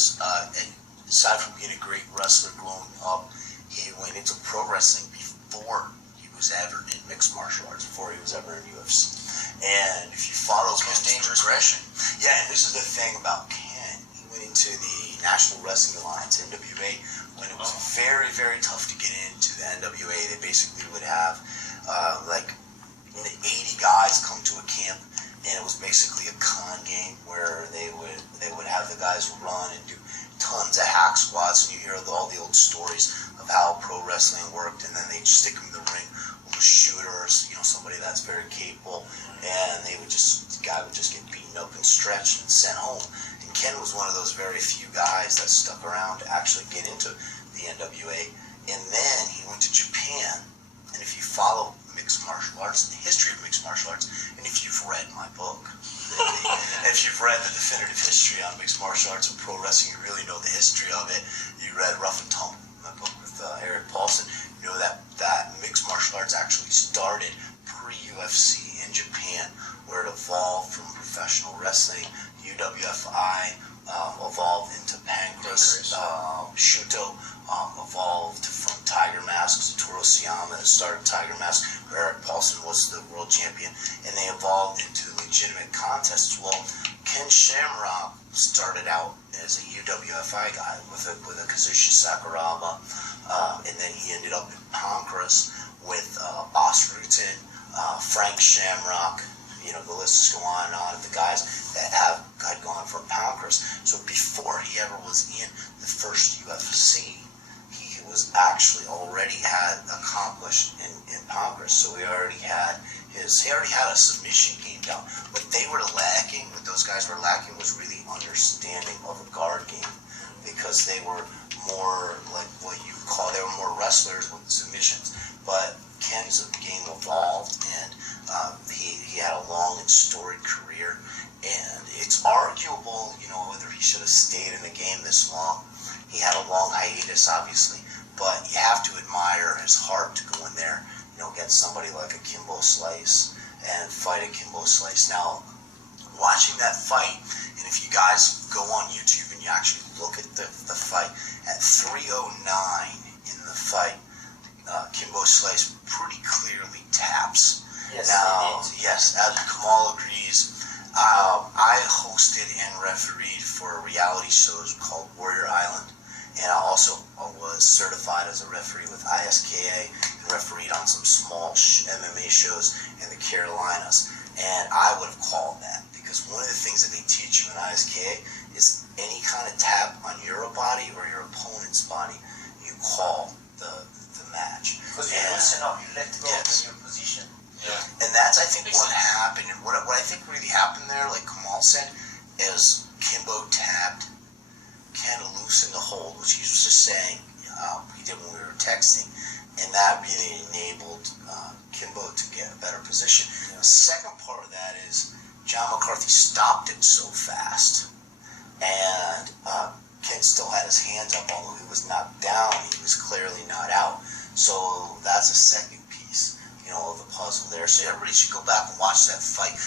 was, aside from being a great wrestler growing up, he went into pro wrestling before he was ever in mixed martial arts, before he was ever in UFC. And if you follow Ken's progression, yeah, and this is the thing about Ken. He went into the National Wrestling Alliance, NWA, when it was very, very tough to get into the NWA. They basically would have like 80 guys come to a camp, and it was basically a con game where they would have the guys run and do tons of hack squats, and you hear all the old stories of how pro wrestling worked, and then they'd stick them in the ring with a shooter or somebody that's very capable, and the guy would just get beaten up and stretched and sent home. And Ken was one of those very few guys that stuck around to actually get into the NWA. And then he went to Japan, and if you follow mixed martial arts, the history of mixed martial arts, and if you've read my book, if you've read the definitive history on mixed martial arts and pro wrestling, you really know the history of it. You read Rough and Tumble, my book with Eric Paulson. You know that mixed martial arts actually started pre-UFC in Japan, where it evolved from professional wrestling. UWFI evolved into Pancrase. Shuto evolved from Tiger Mask. Satoru Siyama started Tiger Mask, where Eric Paulson was the world champion, and they evolved into legitimate contests. Well, Ken Shamrock started out as a UWFI guy with a Kazushi Sakuraba, and then he ended up in Pancrase with Boss Rutan, Frank Shamrock. The list is going on and on of the guys that had gone from Pancrase. So before he ever was in the first UFC, he was actually already had accomplished in Pancrase. So he already had a submission game down. What those guys were lacking was really understanding of a guard game, because they were more like what you call, they were more wrestlers with submissions. But Ken's game evolved, and he had a long and storied career, and it's arguable, whether he should have stayed in the game this long. He had a long hiatus, obviously, but you have to admire his heart to go in there, against somebody like a Kimbo Slice and fight a Kimbo Slice. Now, watching that fight, and if you guys go on YouTube and you actually look at the fight, at 3:09 in the fight, Kimbo Slice pretty clearly taps. Yes, now, yes, as Kamal agrees, I hosted and refereed for a reality show called Warrior Island, and I also was certified as a referee with ISKA and refereed on some small MMA shows in the Carolinas. And I would have called that, because one of the things that they teach you in ISKA is any kind of tap on your body or your opponent's body, you call the match. Because you loosen up, you let go of your position. Yeah. And that's, I think, what happened. And what I think really happened there, like Kamal said, is Kimbo tapped, Ken loosened the hold, which he was just saying he did when we were texting, and that really enabled Kimbo to get a better position. Yeah. The second part of that is John McCarthy stopped it so fast, and Ken still had his hands up, although he was knocked down. He was clearly not out. So that's a second piece, of the puzzle there. So everybody should go back and watch that fight.